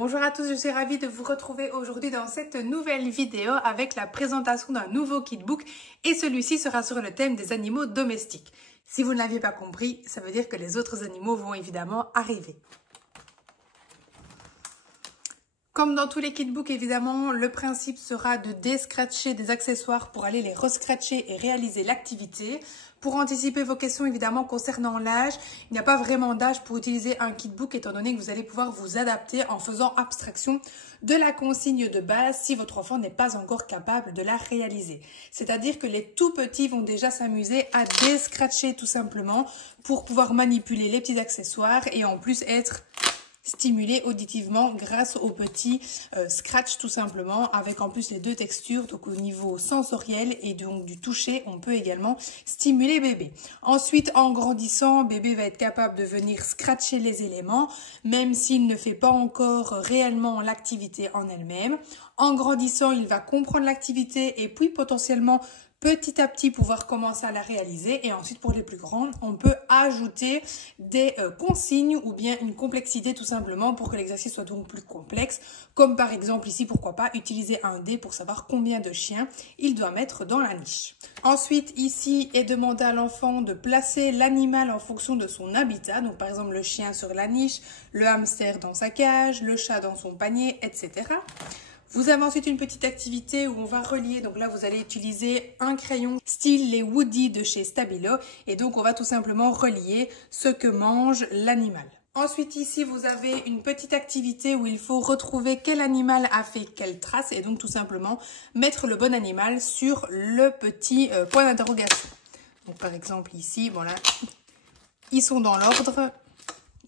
Bonjour à tous, je suis ravie de vous retrouver aujourd'hui dans cette nouvelle vidéo avec la présentation d'un nouveau kit-book et celui-ci sera sur le thème des animaux domestiques. Si vous ne l'aviez pas compris, ça veut dire que les autres animaux vont évidemment arriver. Comme dans tous les kit-books, évidemment, le principe sera de déscratcher des accessoires pour aller les rescratcher et réaliser l'activité. Pour anticiper vos questions, évidemment, concernant l'âge, il n'y a pas vraiment d'âge pour utiliser un kit-book étant donné que vous allez pouvoir vous adapter en faisant abstraction de la consigne de base si votre enfant n'est pas encore capable de la réaliser. C'est-à-dire que les tout petits vont déjà s'amuser à déscratcher tout simplement pour pouvoir manipuler les petits accessoires et en plus être stimulé auditivement grâce au petit scratch tout simplement, avec en plus les deux textures, donc au niveau sensoriel et donc du toucher, on peut également stimuler bébé. Ensuite, en grandissant, bébé va être capable de venir scratcher les éléments, même s'il ne fait pas encore réellement l'activité en elle-même. En grandissant, il va comprendre l'activité et puis potentiellement petit à petit pouvoir commencer à la réaliser. Et ensuite, pour les plus grands, on peut ajouter des consignes ou bien une complexité tout simplement pour que l'exercice soit donc plus complexe. Comme par exemple ici, pourquoi pas utiliser un dé pour savoir combien de chiens il doit mettre dans la niche. Ensuite, ici est demandé à l'enfant de placer l'animal en fonction de son habitat. Donc par exemple le chien sur la niche, le hamster dans sa cage, le chat dans son panier, etc. Vous avez ensuite une petite activité où on va relier, donc là vous allez utiliser un crayon style les Woody de chez Stabilo et donc on va tout simplement relier ce que mange l'animal. Ensuite ici vous avez une petite activité où il faut retrouver quel animal a fait quelle trace et donc tout simplement mettre le bon animal sur le petit point d'interrogation. Donc par exemple ici, bon là, ils sont dans l'ordre,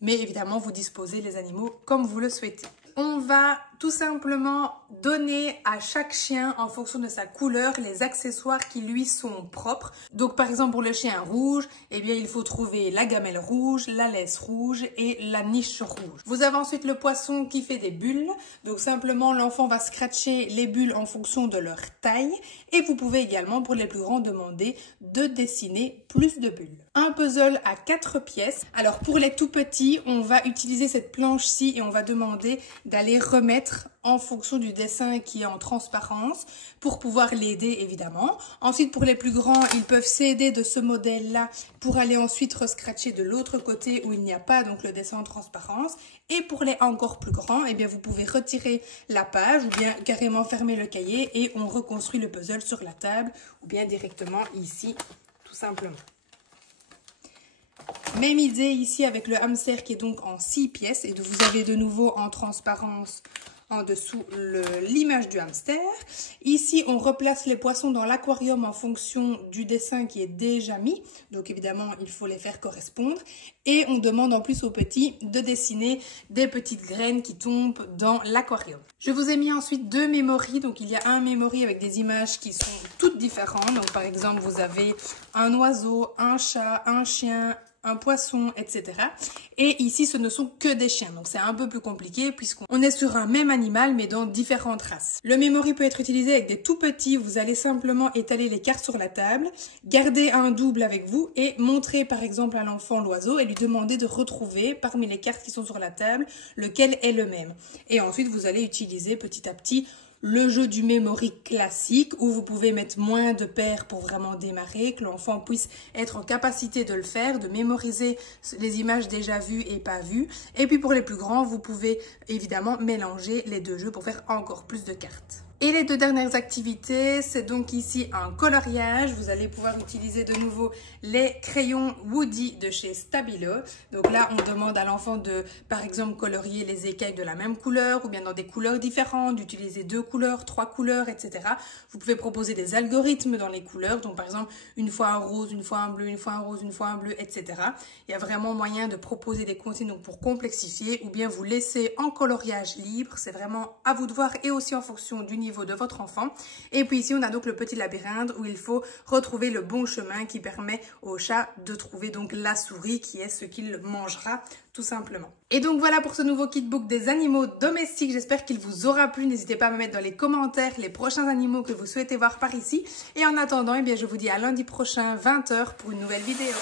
mais évidemment vous disposez les animaux comme vous le souhaitez. On va tout simplement donner à chaque chien, en fonction de sa couleur, les accessoires qui lui sont propres. Donc par exemple pour le chien rouge, eh bien il faut trouver la gamelle rouge, la laisse rouge et la niche rouge. Vous avez ensuite le poisson qui fait des bulles. Donc simplement l'enfant va scratcher les bulles en fonction de leur taille. Et vous pouvez également pour les plus grands demander de dessiner plus de bulles. Un puzzle à 4 pièces. Alors pour les tout petits, on va utiliser cette planche-ci et on va demander d'aller remettre en fonction du dessin qui est en transparence pour pouvoir l'aider évidemment. Ensuite pour les plus grands, ils peuvent s'aider de ce modèle-là pour aller ensuite rescratcher de l'autre côté où il n'y a pas donc le dessin en transparence. Et pour les encore plus grands, eh bien vous pouvez retirer la page ou bien carrément fermer le cahier et on reconstruit le puzzle sur la table ou bien directement ici tout simplement. Même idée ici avec le hamster qui est donc en 6 pièces et vous avez de nouveau en transparence en dessous l'image du hamster. Ici, on replace les poissons dans l'aquarium en fonction du dessin qui est déjà mis. Donc évidemment, il faut les faire correspondre. Et on demande en plus aux petits de dessiner des petites graines qui tombent dans l'aquarium. Je vous ai mis ensuite 2 memories. Donc il y a un memory avec des images qui sont toutes différentes. Donc par exemple, vous avez un oiseau, un chat, un chien, un poisson, etc. Et ici, ce ne sont que des chiens. Donc, c'est un peu plus compliqué puisqu'on est sur un même animal, mais dans différentes races. Le memory peut être utilisé avec des tout petits. Vous allez simplement étaler les cartes sur la table, garder un double avec vous et montrer par exemple à l'enfant l'oiseau et lui demander de retrouver parmi les cartes qui sont sur la table lequel est le même. Et ensuite, vous allez utiliser petit à petit le jeu du memory classique où vous pouvez mettre moins de paires pour vraiment démarrer, que l'enfant puisse être en capacité de le faire, de mémoriser les images déjà vues et pas vues. Et puis pour les plus grands, vous pouvez évidemment mélanger les deux jeux pour faire encore plus de cartes. Et les 2 dernières activités, c'est donc ici un coloriage. Vous allez pouvoir utiliser de nouveau les crayons Woody de chez Stabilo. Donc là, on demande à l'enfant de, par exemple, colorier les écailles de la même couleur ou bien dans des couleurs différentes, d'utiliser 2 couleurs, 3 couleurs, etc. Vous pouvez proposer des algorithmes dans les couleurs. Donc par exemple, une fois un rose, une fois un bleu, une fois un rose, une fois un bleu, etc. Il y a vraiment moyen de proposer des consignes donc pour complexifier ou bien vous laisser en coloriage libre. C'est vraiment à vous de voir et aussi en fonction du niveau de votre enfant. Et puis ici on a donc le petit labyrinthe où il faut retrouver le bon chemin qui permet au chat de trouver donc la souris qui est ce qu'il mangera tout simplement. Et donc voilà pour ce nouveau kit-book des animaux domestiques. J'espère qu'il vous aura plu. N'hésitez pas à me mettre dans les commentaires les prochains animaux que vous souhaitez voir par ici. Et en attendant, eh bien, je vous dis à lundi prochain 20 h pour une nouvelle vidéo.